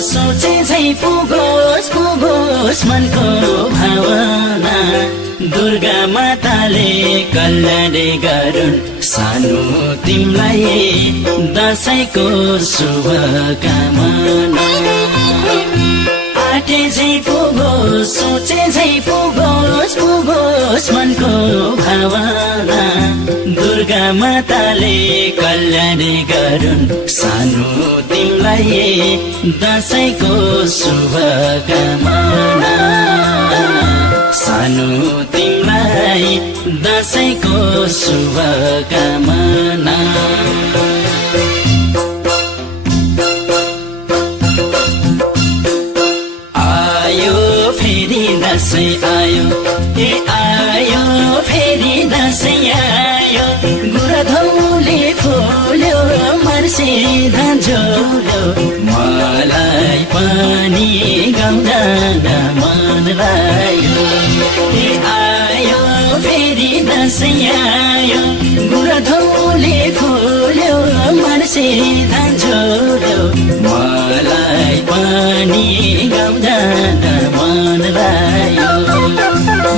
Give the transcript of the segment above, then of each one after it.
सोचे चाहिँ पुगोस् मनको भावना दुर्गा माताले कल्याण गरून् सानो तिमलाई दशैंको शुभकामना आटे चाहिँ पुगोस् सोचे चाहिँ पुगोस् मनको भावना दुर्गा माताले कल्याण गरून् सानो तिमलाई दशैंको शुभकामना सानो तिमलाई दशैंको शुभकामना आयो फेरि दशैं आयो आयो फेरि दशैं आयो गुरधौले फुल्यो मर्सिदा झोल्यो मलाई पनि गाउँदा मन लाग्यो आयो फेरि दशैं आयो गुरधौले फुल्यो मर्सिदा झोल्यो मलाई पनि गाउँदा मन लाग्यो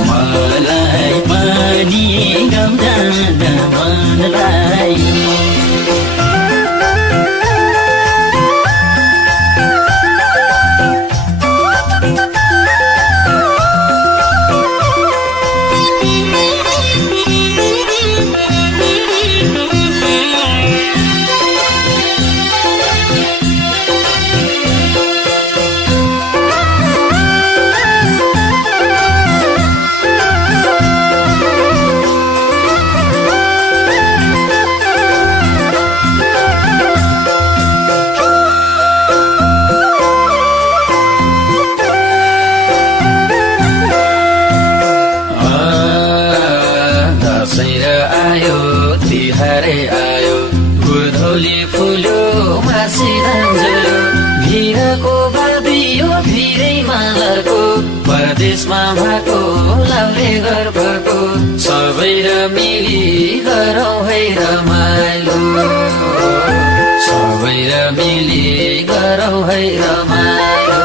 मलाई पनि गाउँदा मन लाग्यो आयो गुरधौले फुल्यो मासिदा झोल्यो भिरको बाबियो भिरैमा लर्को परदेशमा भएको लाउले गर्भको सबै र मिली गरौँ है रमाइलो सबै र मिली गरौँ है रमाइलो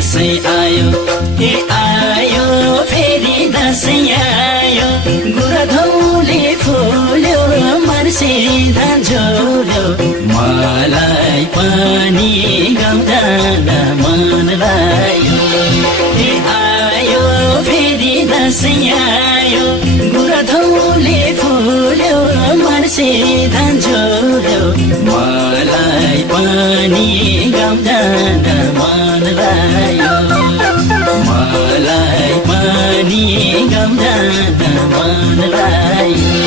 दशैं आयो आयो फेरि दशैं आयो गुरधौले फुल्यो मर्सिदा झोल्यो मलाई पनि गाउँदा मन लाग्यो आयो फेरि दशैं आयो गुरधौले फुल्यो मर्सिदा झोल्यो मलाई पनि गाउँदा मन लाग्यो मलाई पनि गाउँदा मन लाग्यो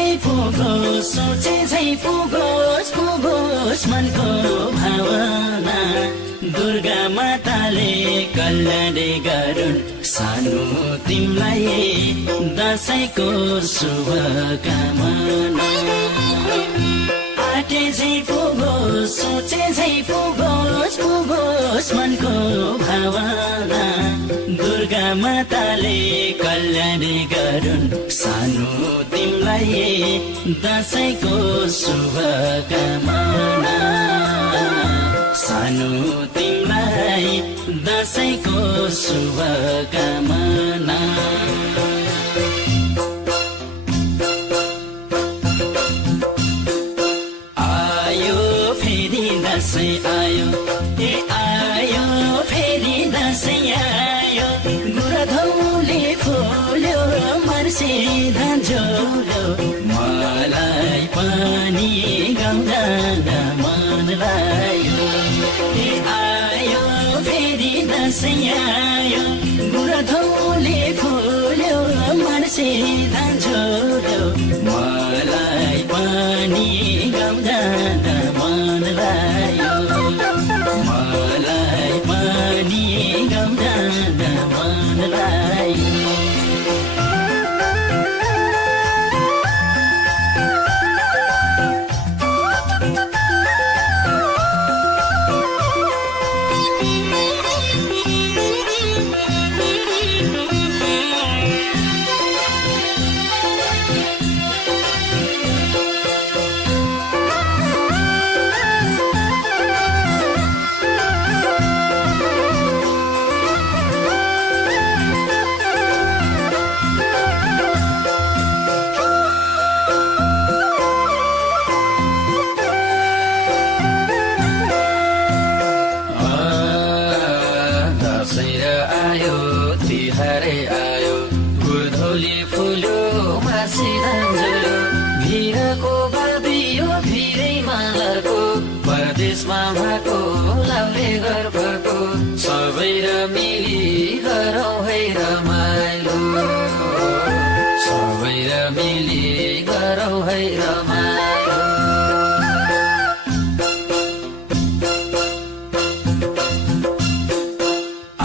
झै पुगोस् सोचे झै पुगोस् पुगोस् मनको भावना दुर्गा माताले कल्याण गरून् सानो तिमीलाई दशैंको शुभकामना आटे झै पुगोस् सोचे झै पुगोस् पुगोस् मनको भावना दुर्गा माताले कल्याण गरून् सानो तिमीलाई दशैंको शुभकामना सानो तिमीलाई दशैंको शुभकामना आयो फेरि दशैं आयो ए आयो फेरि दशैं आयो गुरधौले फुल्यो मर्से धान्झोल्यो मलाई पनि गाउँदा मन लाग्यो ए आयो फेरि दशैं आयो गुरधौले फुल्यो मर्से धान्झोल्यो मलाई पनि गाउँदा मन लाग्यो मलाई पनि गाउँदा मन लाग्यो भएको लाउने गर्भको सबै र मिली गरौँ है रमाइलो सबै र मिली गरौँ है रमाइलो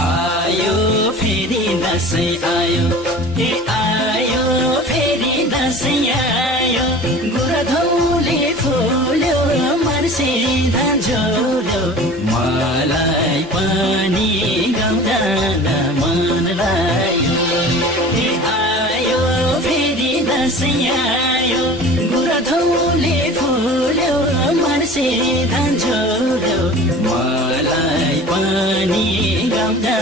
आयो फेरि दशैं आयो ए आयो फेरि दशैं आयो गुरधौले फुल्यो मर्से धान्झोल्यो मलाई पनि गाउँदा मन लाग्यो ए आयो फेरि दशैं आयो गुरधौले फुल्यो मर्से धान्झोल्यो मलाई पनि गाउँदा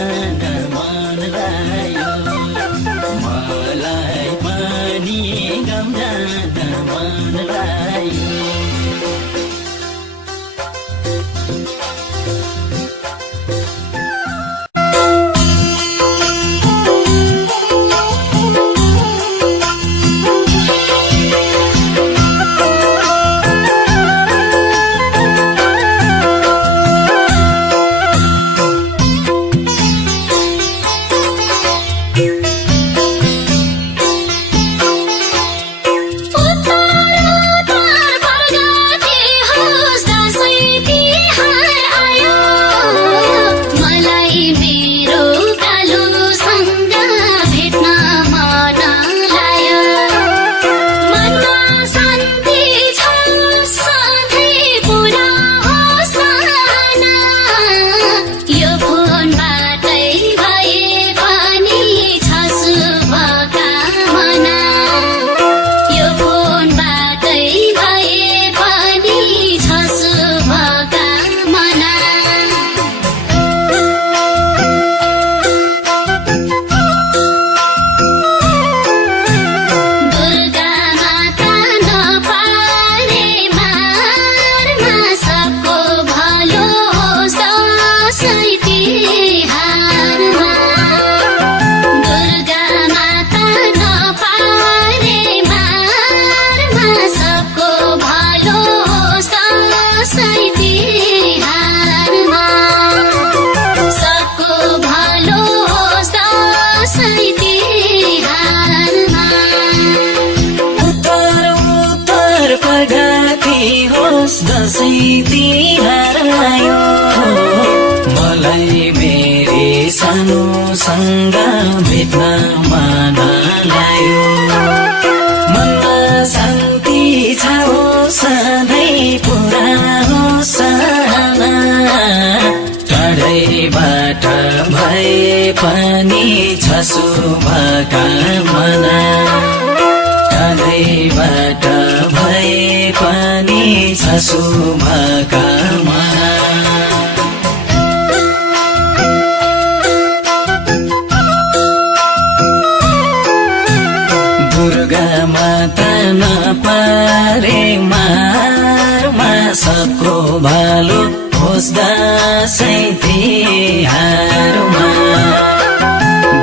मन लाग्यो मलाई पनि गाउँदा मन लाग्यो Utara दसैँ तिहार आयो मलाई मेरी सानोसँग भेट्न मन लाग्यो मनमा शान्ति छ हो सधैँ पुरा हो सहाना टाढैबाट भए पनि छ शुभकामना टाढैबाट भए पनि छ शुभकामना दुर्गा माता नपारे मारमा सबको भालो होस् दसैँ तिहारमा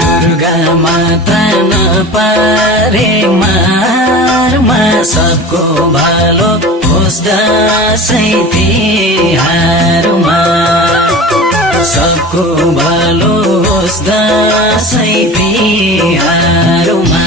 दुर्गा माता नपारे मारमा सबको भालो होस् दसैँ तिहारमा सबको भालो होस् दसैँ तिहारमा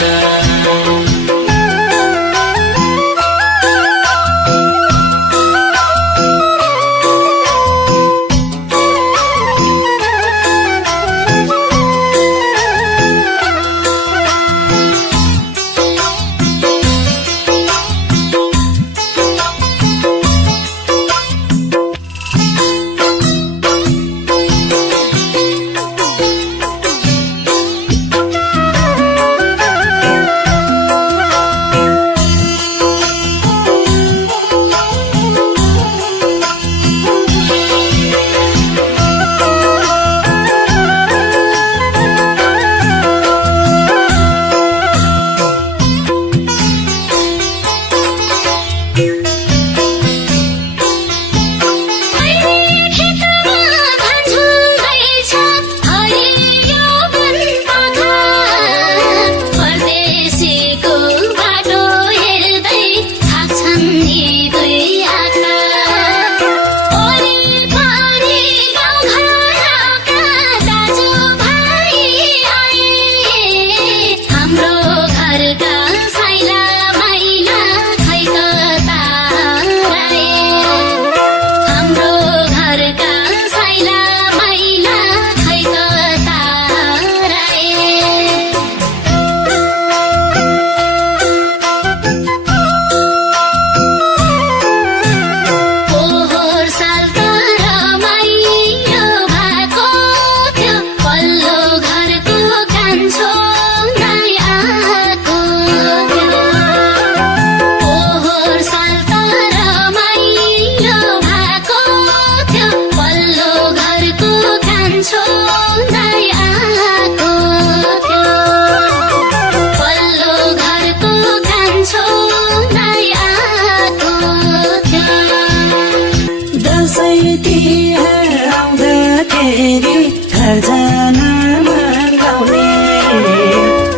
खजानामा गाउने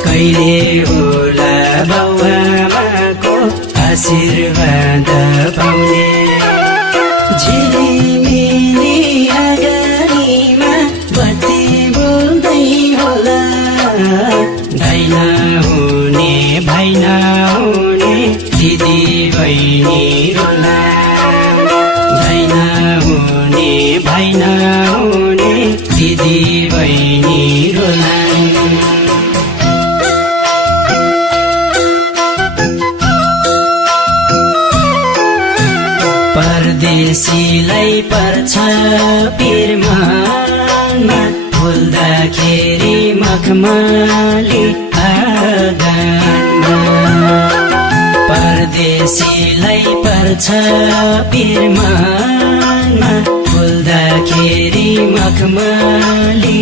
कहिले होला बाउआमाको आशीर्वाद पाउने झिलिमिली आँगनीमा बत्ती बोल्दै होला दाइ नहुने भाइ नहुने दिदी बहिनी रोला दाइ नहुने भाइ नहुने दिदी बहिनी रोलान् परदेशीलाई पर्छ पिरमानमा फुल्दाखेरि मखमली आँगनमा परदेशीलाई पर्छ पिरमानमा फुल्दाखेरि मखमली